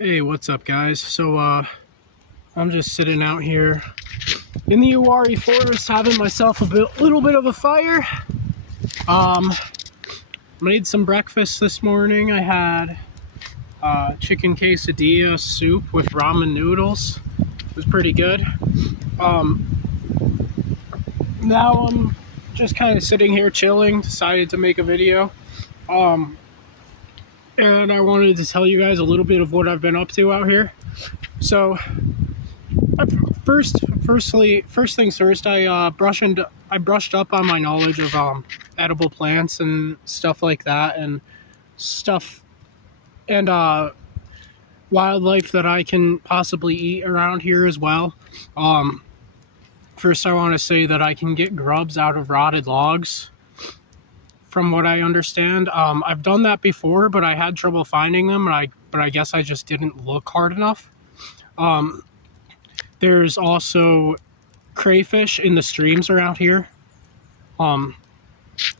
Hey, what's up, guys? So, I'm just sitting out here in the Uwharrie Forest having myself a little bit of a fire. Made some breakfast this morning. I had chicken quesadilla soup with ramen noodles. It was pretty good. Now I'm just kind of sitting here chilling, decided to make a video. And I wanted to tell you guys a little bit of what I've been up to out here. So, first things first, I brushed up on my knowledge of edible plants and stuff like that, and wildlife that I can possibly eat around here as well. First, I want to say that I can get grubs out of rotted logs. From what I understand, I've done that before, but I had trouble finding them, but I guess I just didn't look hard enough. There's also crayfish in the streams around here,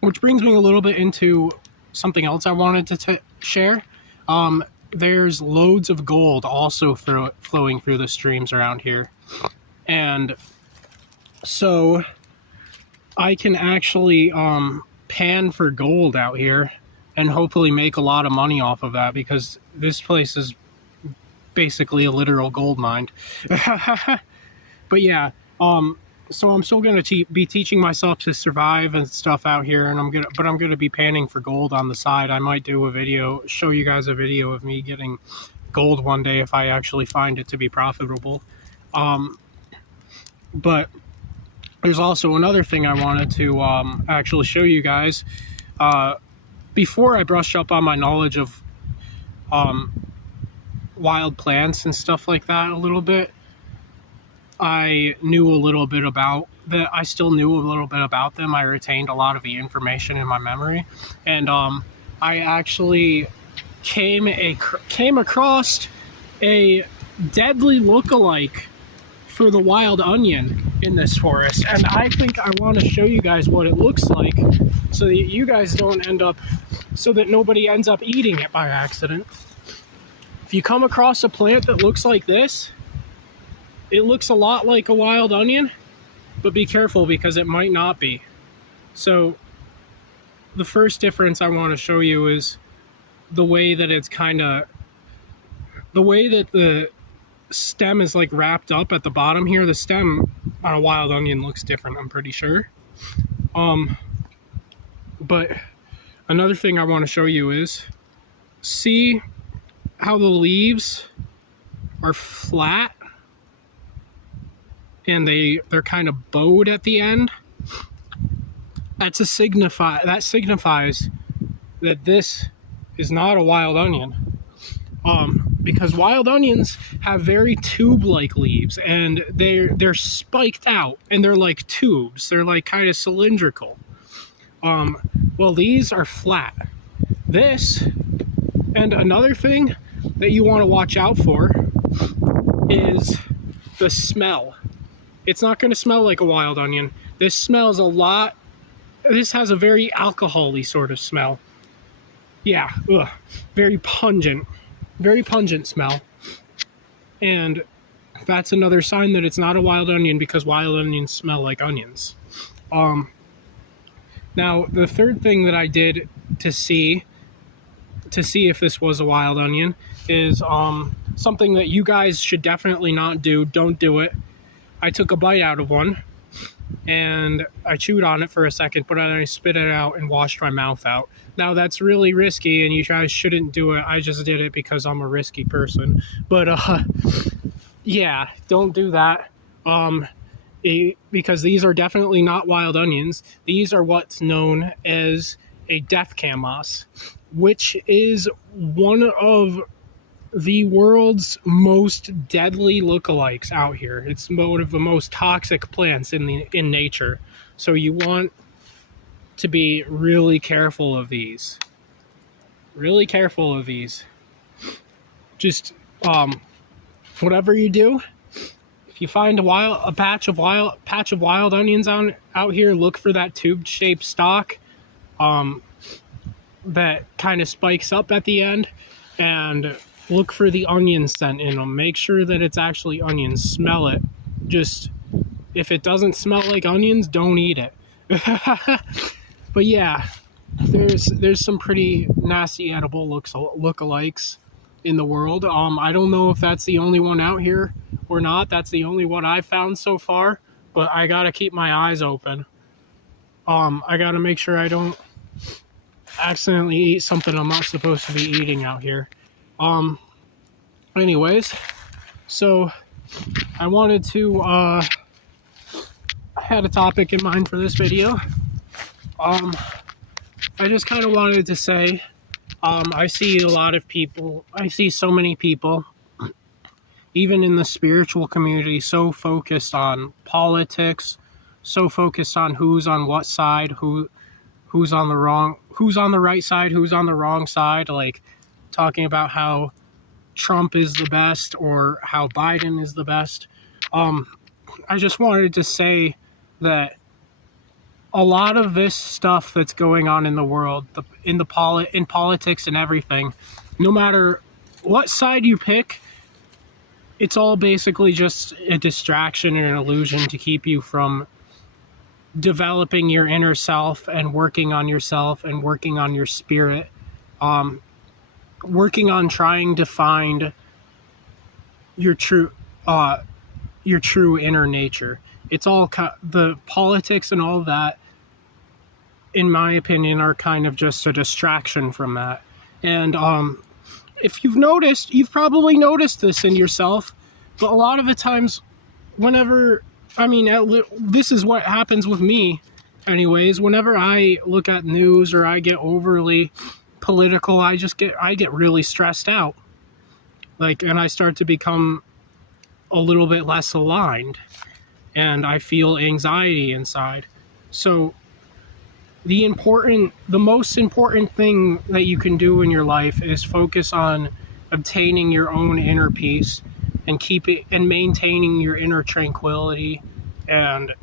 which brings me a little bit into something else I wanted to share. There's loads of gold also flowing through the streams around here, and so I can actually pan for gold out here and hopefully make a lot of money off of that, because this place is basically a literal gold mine. But yeah, so I'm still going to be teaching myself to survive and stuff out here, and I'm gonna be panning for gold on the side. I might do a video, show you guys a video of me getting gold one day if I actually find it to be profitable. But there's also another thing I wanted to actually show you guys. Before I brushed up on my knowledge of wild plants and stuff like that a little bit, I knew a little bit about that. I still knew a little bit about them. I retained a lot of the information in my memory, and I actually came across a deadly look-alike for the wild onion in this forest, and I think I want to show you guys what it looks like, so that you guys don't so that nobody ends up eating it by accident. If you come across a plant that looks like this, it looks a lot like a wild onion, but be careful because it might not be. So the first difference I want to show you is the way that the stem is like wrapped up at the bottom here. The stem on a wild onion looks different, I'm pretty sure. But another thing I want to show you is, see how the leaves are flat and they're kind of bowed at the end? That signifies that this is not a wild onion. Because wild onions have very tube-like leaves, and they're spiked out, and they're like tubes. They're like kind of cylindrical. Well, these are flat. This, and another thing that you want to watch out for is the smell. It's not going to smell like a wild onion. This has a very alcohol-y sort of smell. Yeah, very pungent smell. And that's another sign that it's not a wild onion, because wild onions smell like onions. Now, the third thing that I did to see if this was a wild onion is something that you guys should definitely not do. Don't do it. I took a bite out of one, and I chewed on it for a second, but then I spit it out and washed my mouth out. Now, that's really risky, and you guys shouldn't do it. I just did it because I'm a risky person. But, yeah, don't do that. Because these are definitely not wild onions. These are what's known as a death camas, which is one of the world's most deadly lookalikes out here. It's one of the most toxic plants in nature. So you want to be really careful of these. Really careful of these. Just whatever you do, if you find a patch of wild onions out here, look for that tube-shaped stalk that kind of spikes up at the end, and look for the onion scent in them. Make sure that it's actually onions. Smell it. Just, if it doesn't smell like onions, don't eat it. But yeah, there's some pretty nasty edible lookalikes in the world. I don't know if that's the only one out here or not. That's the only one I've found so far, but I gotta keep my eyes open. I gotta make sure I don't accidentally eat something I'm not supposed to be eating out here. Anyways, so I wanted to, I had a topic in mind for this video. I just kind of wanted to say, I see a lot of people, I see so many people, even in the spiritual community, so focused on politics, so focused on who's on what side, who's on the right side, who's on the wrong side, like talking about how Trump is the best or how Biden is the best. I just wanted to say that a lot of this stuff that's going on in the world, in politics and everything, no matter what side you pick, it's all basically just a distraction and an illusion to keep you from developing your inner self and working on yourself and working on your spirit, working on trying to find your true inner nature. It's all the politics and all that, in my opinion, are kind of just a distraction from that. And if you've noticed, you've probably noticed this in yourself, but a lot of the times, whenever, this is what happens with me anyways, whenever I look at news or I get overly political, I get really stressed out. And I start to become a little bit less aligned, and I feel anxiety inside. So the most important thing that you can do in your life is focus on obtaining your own inner peace and maintaining your inner tranquility and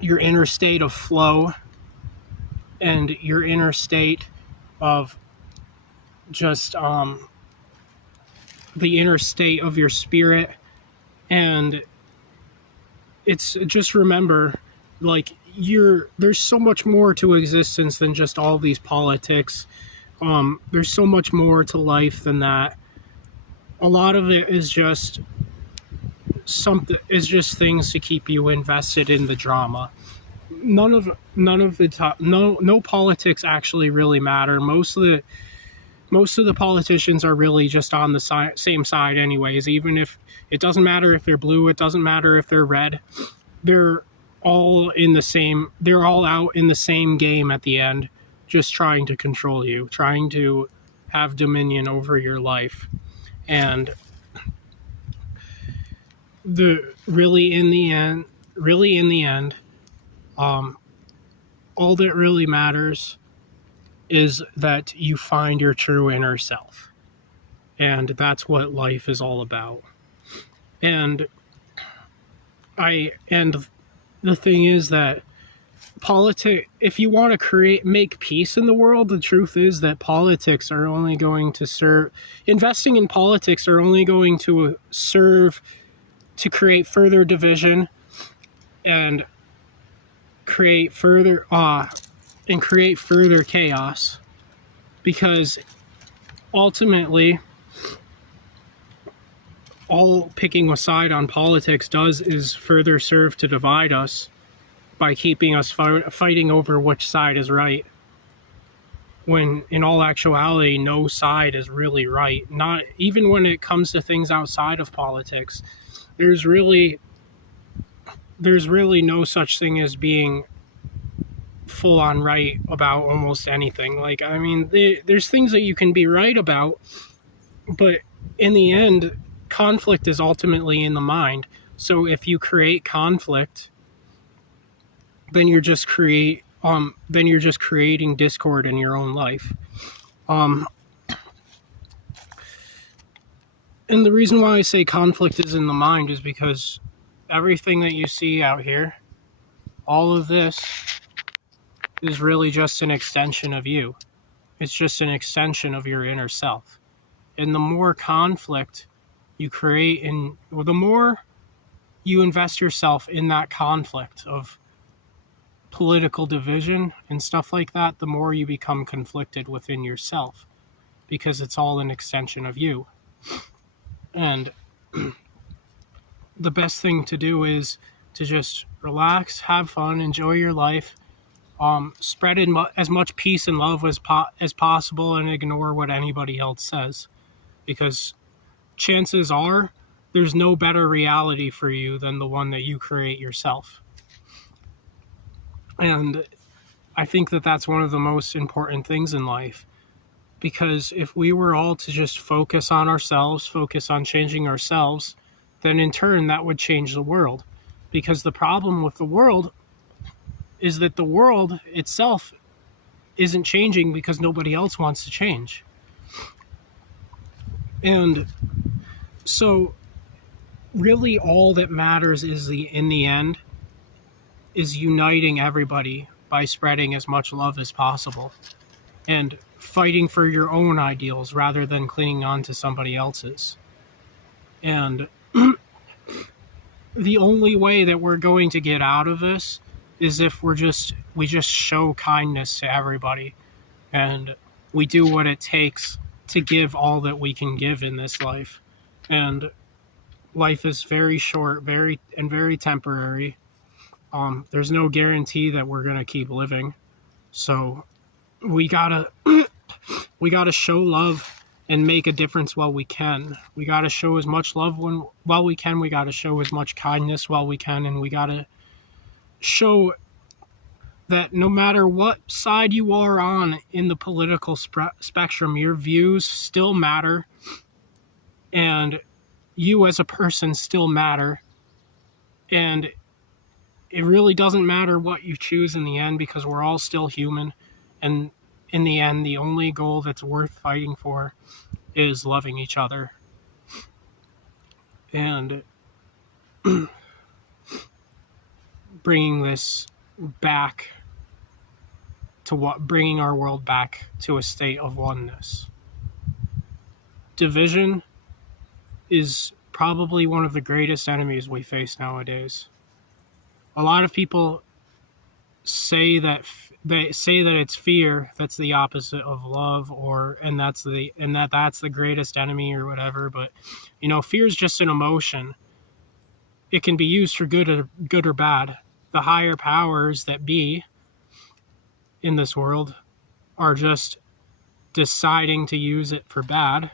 your inner state of flow and your inner state of just the inner state of your spirit. And it's just, remember, there's so much more to existence than just all these politics. There's so much more to life than that. A lot of it is just things to keep you invested in the drama. No politics actually really matter. Most of the politicians are really just on the same side anyways. Even if it doesn't matter if they're blue, it doesn't matter if they're red. They're all out in the same game at the end, just trying to control you, trying to have dominion over your life. And really in the end, all that really matters is that you find your true inner self. And that's what life is all about. And the thing is that if you want to make peace in the world, the truth is that politics are only going to investing in politics are only going to serve to create further division and create further chaos, because ultimately all picking a side on politics does is further serve to divide us by keeping us fighting over which side is right, when in all actuality no side is really right. Not even when it comes to things outside of politics. There's really no such thing as being full on right about almost anything. There's things that you can be right about, but in the end, conflict is ultimately in the mind. So if you create conflict, then you're just creating discord in your own life. And the reason why I say conflict is in the mind is because everything that you see out here, all of this is really just an extension of you. It's just an extension of your inner self. And the more conflict you create, and the more you invest yourself in that conflict of political division and stuff like that, the more you become conflicted within yourself, because it's all an extension of you. And the best thing to do is to just relax, have fun, enjoy your life, spread as much peace and love as possible, and ignore what anybody else says, because chances are there's no better reality for you than the one that you create yourself. And I think that that's one of the most important things in life, because if we were all to just focus on ourselves, focus on changing ourselves, then in turn that would change the world. Because the problem with the world is that the world itself isn't changing because nobody else wants to change. And so really all that matters is in the end is uniting everybody by spreading as much love as possible and fighting for your own ideals rather than clinging on to somebody else's. And the only way that we're going to get out of this is if we just show kindness to everybody, and we do what it takes to give all that we can give in this life. And life is very short, very temporary. There's no guarantee that we're gonna keep living, so we gotta show love and make a difference while we can. We gotta show as much love while we can. We gotta show as much kindness while we can, and we gotta show that no matter what side you are on in the political spectrum, your views still matter, and you as a person still matter. And it really doesn't matter what you choose in the end, because we're all still human. And in the end, the only goal that's worth fighting for is loving each other. And bringing this back to bringing our world back to a state of oneness. Division is probably one of the greatest enemies we face nowadays. A lot of people say that it's fear that's the opposite of love, and that's the greatest enemy or whatever. But fear is just an emotion. It can be used for good or bad. The higher powers that be in this world are just deciding to use it for bad,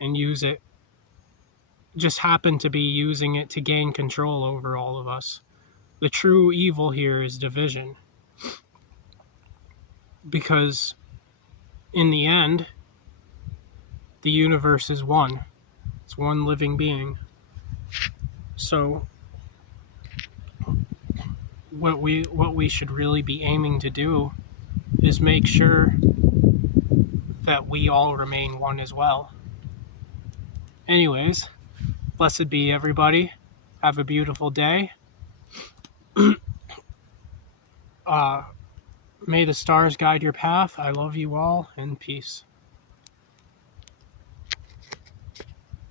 and just happen to be using it to gain control over all of us. The true evil here is division. Because in the end, the universe is one. It's one living being. So what we should really be aiming to do is make sure that we all remain one as well. Anyways, blessed be everybody. Have a beautiful day. May the stars guide your path. I love you all, and peace.